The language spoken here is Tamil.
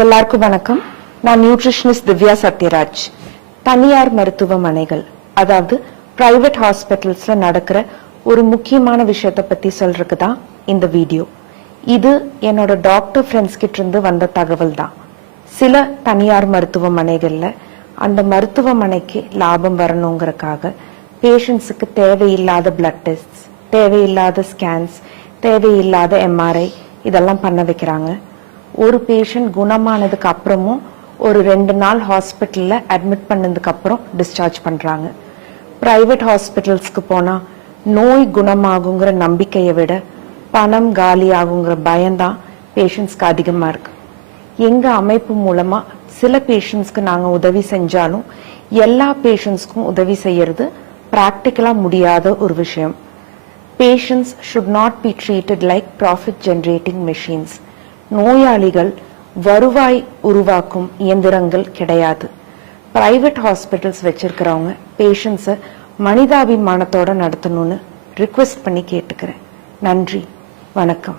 எல்லாருக்கும் வணக்கம். நான் நியூட்ரிஷனிஸ்ட் திவ்யா சத்யராஜ். தனியார் மருத்துவமனைகள், அதாவது பிரைவேட் ஹாஸ்பிட்டல்ஸ்ல நடக்கிற ஒரு முக்கியமான விஷயத்தை பத்தி சொல்றதுக்கு தான் இந்த வீடியோ. இது என்னோட டாக்டர் ஃப்ரெண்ட்ஸ் கிட்ட இருந்து வந்த தகவல் தான். சில தனியார் மருத்துவமனைகள்ல அந்த மருத்துவமனைக்கு லாபம் வரணுங்கிறதுக்காக பேஷண்ட்ஸுக்கு தேவையில்லாத பிளட் டெஸ்ட், தேவையில்லாத ஸ்கேன்ஸ், தேவையில்லாத எம்ஆர்ஐ இதெல்லாம் பண்ண வைக்கிறாங்க. ஒரு பேஷண்ட் குணமானதுக்கு அப்புறமும் ஒரு 2 நாள் ஹாஸ்பிட்டல்ல அட்மிட் பண்ணதுக்கு அப்புறம் டிஸ்சார்ஜ் பண்றாங்க. பிரைவேட் ஹாஸ்பிட்டல்ஸ்க்கு போனா நோய் குணமாகுங்கிற நம்பிக்கையை விட பணம் காலி ஆகுங்கிற பயம்தான் பேஷண்ட்ஸ்க்கு அதிகமா இருக்கு. எங்க அமைப்பு மூலமா சில பேஷண்ட்ஸ்க்கு நாங்க உதவி செஞ்சாலும் எல்லா பேஷண்ட்ஸ்க்கும் உதவி செய்யறது பிராக்டிக்கலா முடியாத ஒரு விஷயம். Patients should not be treated like profit generating machines. நோயாளிகள் வருவாய் உருவாக்கும் இயந்திரங்கள் கிடையாது. பிரைவேட் ஹாஸ்பிட்டல்ஸ் வச்சிருக்கிறவங்க பேஷண்ட்ஸை மனிதாபிமானத்தோட நடத்தணும்னு ரிக்வெஸ்ட் பண்ணி கேட்டுக்கிறேன். நன்றி, வணக்கம்.